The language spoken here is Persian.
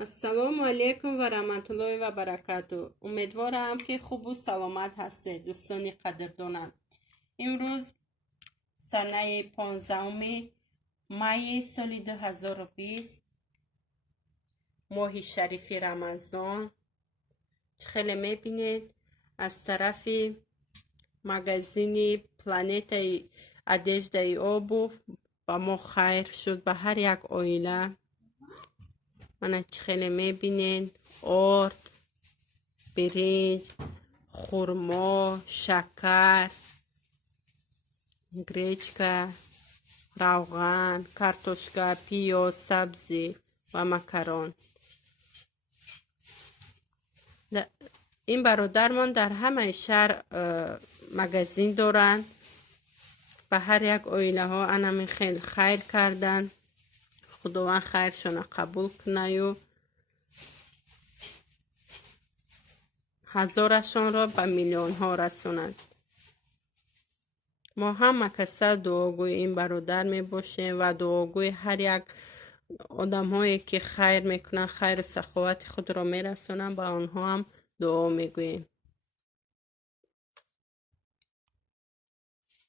السلام علیکم و رحمت الله و برکاته. امیدوارم که خوب و سلامت هستید دوستان قدردانم. امروز سنه 15 مای سال 2020 ماه شریف رمضان. خیلی میبینید از طرف مگزین پلانت ادژده آبو با ما خیر شد به هر یک عائله. من خیلی میبینید آرد، برنج، خرما، شکر، گریچکا، روغن، کارتوشکا، پیاز، سبزی و مکرون. این برادرمان در همه شهر مگزین دارند. به هر یک عائله ها انمی خیلی خیر کردن. خداوند خیرشان قبول کنه و هزارشان را به میلیون ها رساند. ما هم کسا دعاگوی این برادر می باشیم و دعاگوی هر یک آدم هایی که خیر میکنن، خیر سخاوت خود را می رسانن، به آنها هم دعا می گوییم.